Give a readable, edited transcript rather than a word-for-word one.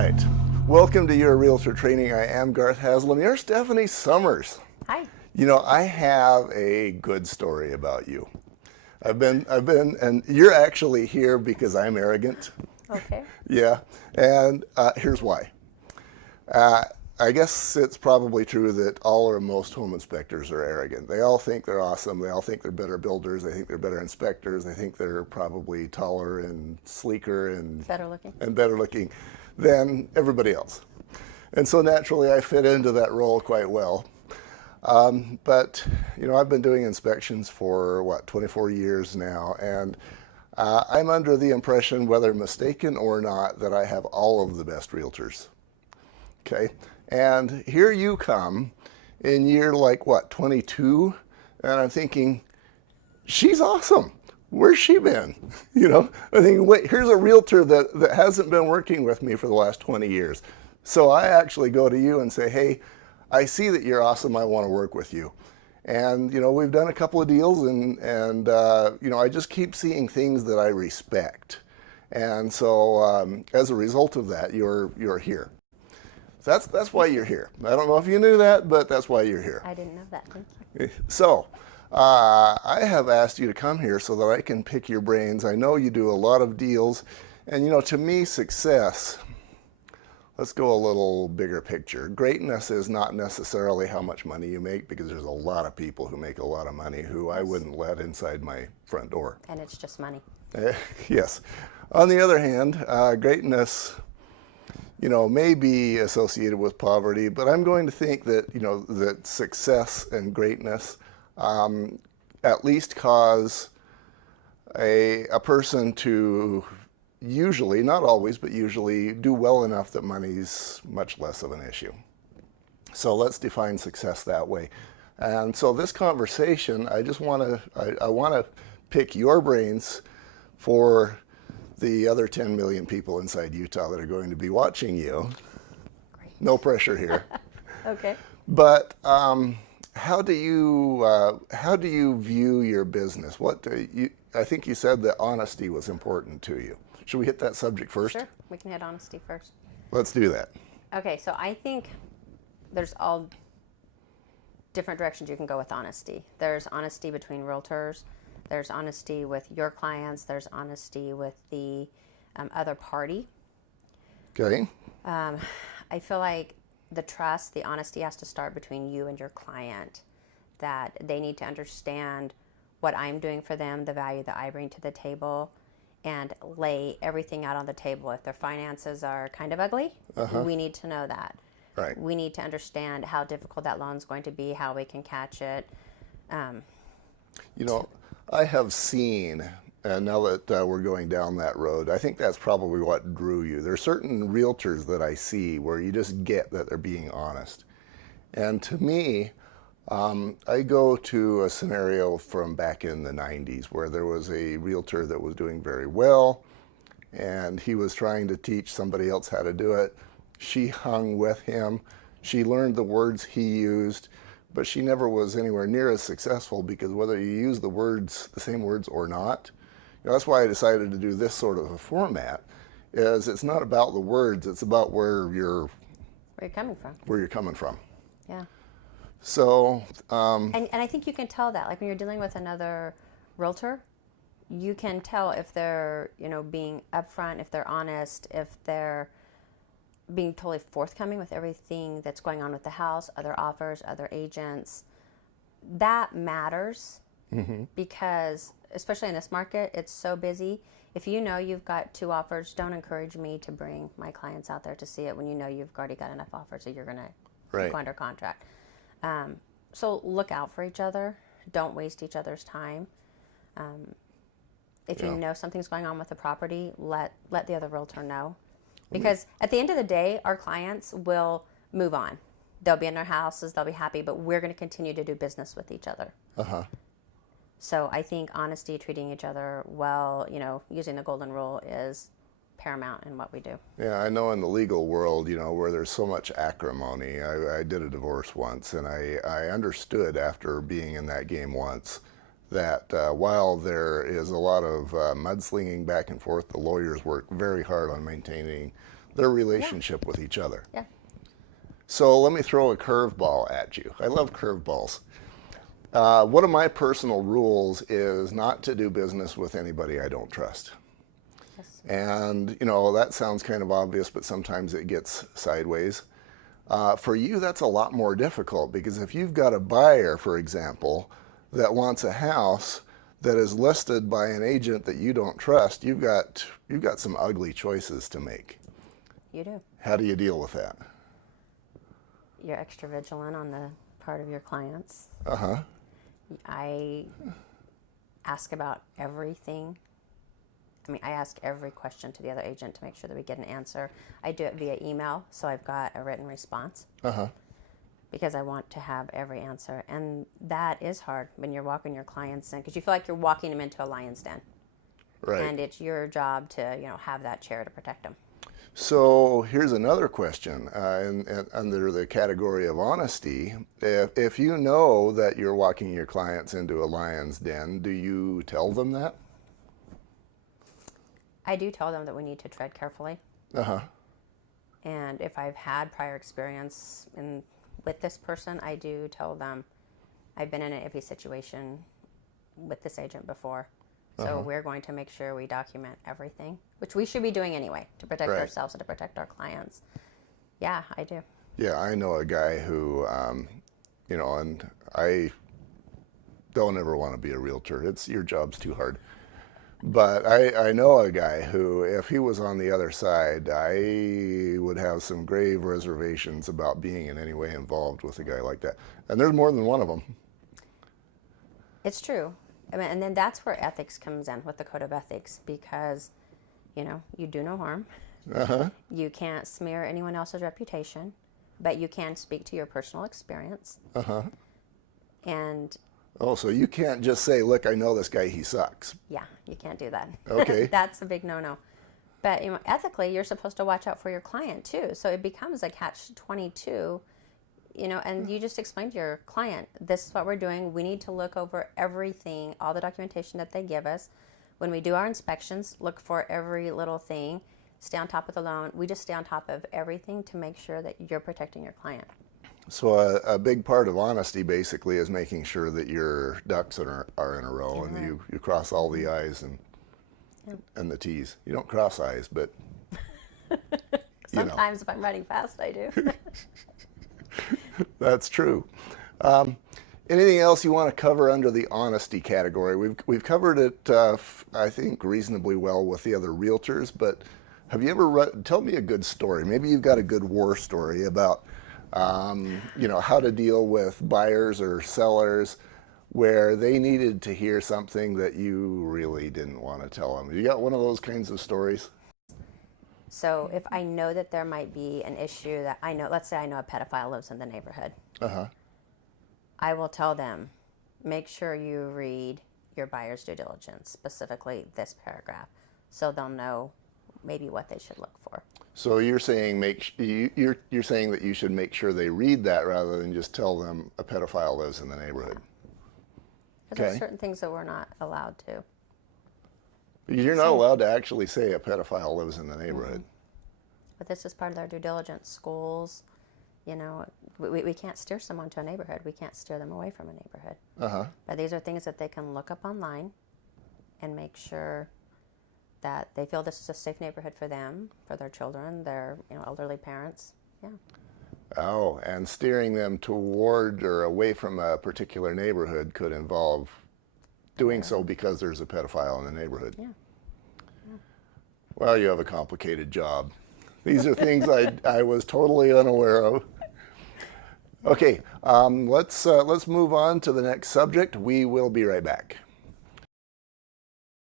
right. Welcome to your Realtor Training. I am Garth Haslam. You're Stephanie Summers. Hi. You know, I have a good story about you. And you're actually here because I'm arrogant. Okay. Yeah, and here's why. I guess it's probably true that all or most home inspectors are arrogant. They all think they're awesome. They all think they're better builders. They think they're better inspectors. They think they're probably taller and sleeker and better looking than everybody else. And so naturally, I fit into that role quite well. But you know, I've been doing inspections for 24 years now, and I'm under the impression, whether mistaken or not, that I have all of the best realtors. Okay, and here you come in year 22, and I'm thinking, she's awesome. Where's she been? You know, I think, wait, here's a realtor that hasn't been working with me for the last 20 years. So I actually go to you and say, hey, I see that you're awesome. I want to work with you. And, you know, we've done a couple of deals, and you know, I just keep seeing things that I respect. And so as a result of that, you're here. So that's why you're here. I don't know if you knew that, but that's why you're here. I didn't know that. Thank you. So I have asked you to come here so that I can pick your brains. I know you do a lot of deals, and you know, to me, success, let's go a little bigger picture. Greatness is not necessarily how much money you make, because there's a lot of people who make a lot of money who I wouldn't let inside my front door. And it's just money. Yes. On the other hand, greatness, you know, may be associated with poverty, but I'm going to think that, you know, that success and greatness at least cause a person to usually, not always, but usually do well enough that money's much less of an issue. So let's define success that way. And so this conversation, I want to pick your brains for the other 10 million people inside Utah that are going to be watching you. Great. No pressure here. Okay. But how do you view your business? I think you said that honesty was important to you. Should we hit that subject first? Sure. We can hit honesty first. Let's do that. Okay. So I think there's all different directions you can go with honesty. There's honesty between realtors. There's honesty with your clients. There's honesty with the other party. Okay. I feel like the trust, the honesty has to start between you and your client, that they need to understand what I'm doing for them, the value that I bring to the table, and lay everything out on the table. If their finances are kind of ugly, we need to know that. Right. We need to understand how difficult that loan's going to be, how we can catch it. You know, I have seen, and now that we're going down that road, I think that's probably what drew you. There are certain realtors that I see where you just get that they're being honest. And to me, I go to a scenario from back in the 90s where there was a realtor that was doing very well, and he was trying to teach somebody else how to do it. She hung with him. She learned the words he used, but she never was anywhere near as successful, because whether you use the same words or not, you know, that's why I decided to do this sort of a format. Is it's not about the words, it's about where you're coming from. Where you're coming from. Yeah. So. And I think you can tell that, like when you're dealing with another realtor, you can tell if they're, you know, being upfront, if they're honest, if they're being totally forthcoming with everything that's going on with the house, other offers, other agents. That matters because, especially in this market, it's so busy. If you know you've got 2 offers, don't encourage me to bring my clients out there to see it when you know you've already got enough offers that you're going to go under contract. So look out for each other. Don't waste each other's time. If you know something's going on with the property, let the other realtor know. Because at the end of the day, our clients will move on. They'll be in their houses, they'll be happy, but we're going to continue to do business with each other. So I think honesty, treating each other well, you know, using the golden rule is paramount in what we do. Yeah, I know in the legal world, you know, where there's so much acrimony. I did a divorce once, and I understood after being in that game once that while there is a lot of mudslinging back and forth, the lawyers work very hard on maintaining their relationship with each other. Yeah. So let me throw a curveball at you. I love curveballs. One of my personal rules is not to do business with anybody I don't trust. Yes. And, that sounds kind of obvious, but sometimes it gets sideways. For you, that's a lot more difficult because if you've got a buyer, for example, that wants a house that is listed by an agent that you don't trust, you've got some ugly choices to make. You do. How do you deal with that? You're extra vigilant on the part of your clients. Uh-huh. I ask about everything. I ask every question to the other agent to make sure that we get an answer. I do it via email, so I've got a written response. Uh-huh. Because I want to have every answer. And that is hard when you're walking your clients in, because you feel like you're walking them into a lion's den. Right. And it's your job to, have that chair to protect them. So here's another question, under the category of honesty. If you know that you're walking your clients into a lion's den, do you tell them that? I do tell them that we need to tread carefully. Uh-huh. And if I've had prior experience with this person, I do tell them I've been in an iffy situation with this agent before. So we're going to make sure we document everything, which we should be doing anyway to protect ourselves and to protect our clients. Yeah, I do. Yeah, I know a guy who, and I don't ever want to be a realtor. Your job's too hard. But I know a guy who, if he was on the other side, I would have some grave reservations about being in any way involved with a guy like that. And there's more than one of them. It's true. And then that's where ethics comes in with the code of ethics, because, you do no harm. Uh-huh. You can't smear anyone else's reputation, but you can speak to your personal experience. Uh-huh. And oh, so you can't just say, look, I know this guy, he sucks. yeah, you can't do that. Okay. That's a big no-no. But ethically, you're supposed to watch out for your client too. So it becomes a catch-22, and you just explain to your client, this is what we're doing. We need to look over everything, all the documentation that they give us. When we do our inspections, look for every little thing. Stay on top of the loan. We just stay on top of everything to make sure that you're protecting your client. So a big part of honesty basically is making sure that your ducks are in a row and you cross all the I's and the T's. You don't cross I's, but Sometimes if I'm running fast, I do. That's true. Anything else you want to cover under the honesty category? We've covered it, I think, reasonably well with the other realtors, but have you ever tell me a good story? Maybe you've got a good war story about how to deal with buyers or sellers where they needed to hear something that you really didn't want to tell them. You got one of those kinds of stories? So if I know that there might be an issue that let's say I know a pedophile lives in the neighborhood. Uh-huh. I will tell them, make sure you read your buyer's due diligence, specifically this paragraph, so they'll know maybe what they should look for. So you're saying you're saying that you should make sure they read that rather than just tell them a pedophile lives in the neighborhood. Because there's certain things that we're not allowed to. Because you're not allowed to actually say a pedophile lives in the neighborhood. But this is part of their due diligence. Schools, we can't steer someone to a neighborhood. We can't steer them away from a neighborhood. Uh-huh. But these are things that they can look up online and make sure that they feel this is a safe neighborhood for them, for their children, their elderly parents. Yeah. Oh, and steering them toward or away from a particular neighborhood could involve doing so because there's a pedophile in the neighborhood. Yeah. Well, you have a complicated job. These are things I was totally unaware of. Okay, let's move on to the next subject. We will be right back.